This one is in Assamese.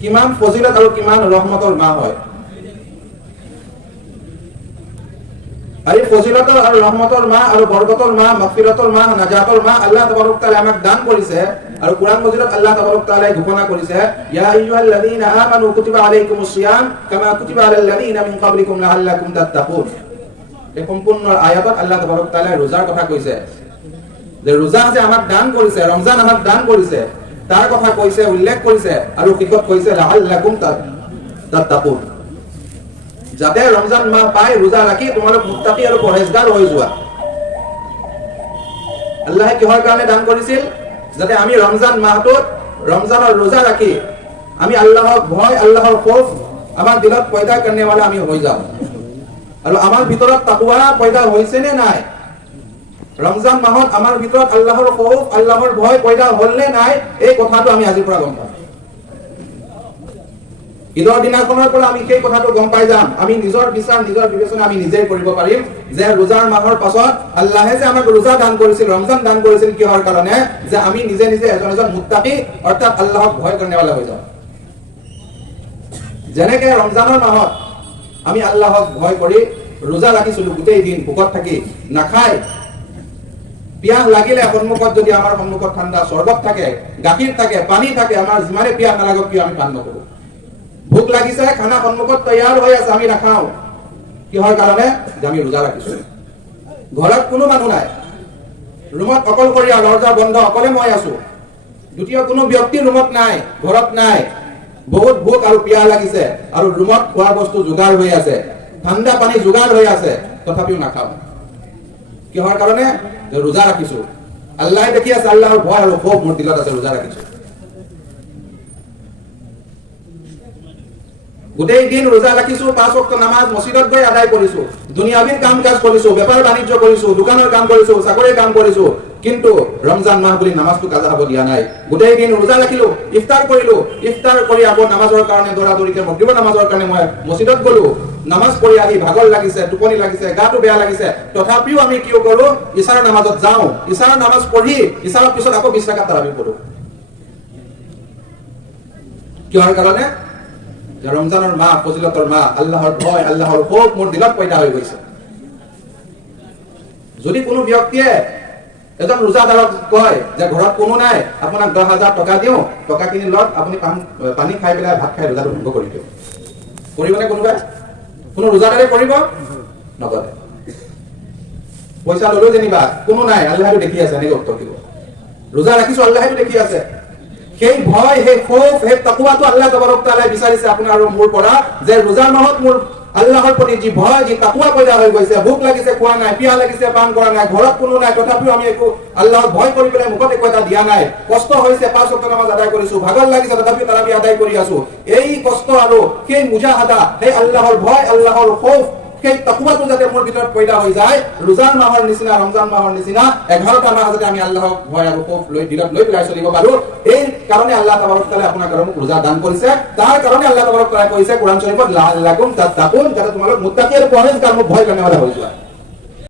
কিমান ফজিলত আৰু কিমান ৰহমতৰ মাহ হয়। এই ফজিলতৰ আৰু ৰহমতৰ মাহ আৰু বৰকতৰ মাহ, মাগফিৰাতৰ মাহ, নাজাতৰ মাহ আল্লাহ তাবাৰক তাআলা আমাক দান কৰিছে। আৰু কোৰআন মজিদত আল্লাহ তাবাৰক তাআলা ঘোষণা কৰিছে, ইয়া আইয়ুহাল্লাযীনা আমানু কুতিবা আলাইকুমুছ সিয়াম কামা কুতিবা আলাল লাযীনা মিন ক্বাবলিকুম লাআল্লাকুম তাত্তাকুন। এই সম্পূৰ্ণ আয়াতত আল্লাহ তাবাৰক তাআলা ৰোজাৰ কথা কৈছে, যে ৰোজা যে আমাক দান কৰিছে, ৰমজান আমাক দান কৰিছে, তাৰ কথা কৈছে, উল্লেখ কৰিছে আৰু শেষত কৈছে লাআল্লাকুম তাত্তাকুন, যাতে ৰমজান মাহ পাই ৰোজা ৰাখি তোমালোক মুত্তাকি আৰু পৰহেজগাৰ হৈ যোৱা। আল্লাহে কিহৰ কাৰণে দান কৰিছিল? যাতে আমি ৰমজান মাহটোত ৰমজানৰ ৰোজা ৰাখি আমি আল্লাহৰ ভয়, আল্লাহৰ খৌফ আমাৰ দিলত পয়দা करने वाला আমি হৈ যাওঁ। আৰু আমাৰ ভিতৰত তাকওয়া পয়দা হৈছে নে নাই? ৰমজান মাহত আমাৰ ভিতৰত আল্লাহৰ খৌফ, আল্লাহৰ ভয় পয়দা হ'ল নে নাই? এই কথাটো আমি আজিৰ পৰা গম পাম। ঈদৰ দিনাখনৰ পৰা আমি সেই কথাটো গম পাই যাম। আমি নিজৰ বিচাৰ, নিজৰ বিবেচনা আমি নিজেই কৰিব পাৰিম যে ৰোজাৰ মাহৰ পাছত আল্লাহে যে আমাক ৰোজা দান কৰিছিল, ৰমজান দান কৰিছিল কিহৰ কাৰণে? যে আমি নিজে নিজে এজন মুত্তাকি অৰ্থাৎ আল্লাহক ভয় करनेवाला হৈ যাওঁ। যেনেকে ৰমজানৰ মাহত আমি আল্লাহক ভয় কৰি ৰোজা ৰাখিছিলো, গোটেই দিন ভোকত থাকি নাখাই, পিয়াহ লাগিলে সন্মুখত যদি আমাৰ সন্মুখত ঠাণ্ডা চৰবত থাকে, গাখীৰ থাকে, পানী থাকে, আমাৰ যিমানে পিয়াহ নালাগক কিয় আমি পান নকৰো। ভোক লাগিছে, খানা সন্মুখত তৈয়াৰ হৈ আছে, আমি নাখাওঁ। কিহৰ কাৰণে? যে আমি ৰোজা ৰাখিছো। ঘৰত কোনো মানুহ নাই, ৰুমত অকলশৰীয়া, দৰজা বন্ধ, অকলে মই আছো, দ্বিতীয় কোনো ব্যক্তি ৰুমত নাই, ঘৰত নাই, বহুত ভোক আৰু পিয়াহ লাগিছে আৰু ৰুমত খোৱা বস্তু যোগাৰ হৈ আছে, ঠাণ্ডা পানী যোগাৰ হৈ আছে, তথাপিও নাখাওঁ। কিহৰ কাৰণে? যে ৰোজা ৰাখিছো। আল্লাহে দেখি আছে, আল্লাহৰ ভয় আৰু খৌফ মোৰ দিলত আছে, ৰোজা ৰাখিছো। গোটেই দিন ৰোজা ৰাখিছো, 5 ওয়াক্ত নামাজ মসজিদত গৈ আদায় কৰিছো, দুনিয়াবীৰ কাম কাজ কৰিছো, বেপাৰ বাণিজ্য কৰিছো, দোকানৰ কাম কৰিছো, চাকৰিৰ কাম কৰিছো, কিন্তু ৰমজান মাহ বুলি নামাজটো কাজা হ'ব দিয়া নাই। গোটেই দিন ৰোজা ৰাখিলো, ইফতাৰ কৰিলো, ইফতাৰ কৰি আকৌ নামাজৰ কাৰণে দৌৰাদৌৰিকে মাগৰিবৰ নামাজৰ কাৰণে মই মসজিদত গলো, নামাজ পঢ়ি আহি ভাগৰ লাগিছে, টোপনি লাগিছে, গাটো বেয়া লাগিছে, তথাপিও আমি কি কৰো? ইশাৰৰ নামাজত যাওঁ, ইশাৰৰ নামাজ পঢ়ি ইশাৰৰ পিছত আকৌ 20 ৰাকাত তাৰাৱিহ পঢ়ো। কিহৰ কাৰণে? যে ৰমজানেৰ মাহ, ফজিলতৰ মাহ, আল্লাহৰ ভয়, আল্লাহৰ খৌফ মোৰ দিলত পয়দা হৈ গৈছে। যদি কোনো ব্যক্তিয়ে এজন ৰোজাদাৰক কয় যে ঘৰত কোনো নাই, আপোনাক 10,000 টকা দিওঁ, টকাখিনি লওক, আপুনি পানী খাই পেলাই ভাত খাই ৰোজাটো ভংগ কৰি দিয়ক, কৰিবনে কোনোবাই? কোনো ৰোজাদাৰে কৰিব? নকৰে। পইচা ললো যেনিবা, কোনো নাই, আল্লাহেটো দেখি আছে, এনেকে উত্তৰ দিব। ৰোজা ৰাখিছো, আল্লাহেটো দেখি আছে। সেই ভয়, সেই খৌফ, সেই তাকওয়াটো আল্লাহ তাবাৰক তাআলা বিচাৰিছে আপোনাৰ আৰু মোৰ পৰা, যে ৰোজাৰ মাহত মোৰ আল্লাহৰ প্ৰতি যি ভয়, যি তাকওয়া পয়দা হৈ গৈছে, ভোক লাগিছে খোৱা নাই, পিয়াহ লাগিছে পান কৰা নাই, ঘৰত কোনো নাই, তথাপিও আমি একো আল্লাহক ভয় কৰি পেলাই মুখত একো এটা দিয়া নাই, কষ্ট হৈছে, 5 ওয়াক্ত নামাজ আদায় কৰিছো, ভাগৰ লাগিছে, তথাপিও তাৰাৱিহ আদায় কৰি আছো। এই কষ্ট আৰু সেই মুজাহাদা, সেই আল্লাহৰ ভয়, আল্লাহৰ খৌফ, সেই তাকওয়াটো যাতে মোৰ ভিতৰত পয়দা হৈ যায়, ৰোজাৰ মাহৰ নিচিনা, ৰমজান মাহৰ নিচিনা 11টা মাহ যাতে আমি আল্লাহক ভয় আৰু খৌফ লৈ দিলত লৈ পেলাই চলিব পাৰো, এই কাৰণে আল্লাহ তাবাৰক তাআলা আপোনাক আৰু মোক ৰোজা দান কৰিছে। তাৰ কাৰণে আল্লাহ তাবাৰক তাআলা কৈছে কোৰআন শৰীফত লাআল্লাকুম তাত্তাকুন, যাতে তোমালোক মুত্তাকি আৰু পৰহেজগাৰ, মোক ভয় करने वाला হৈ যোৱা।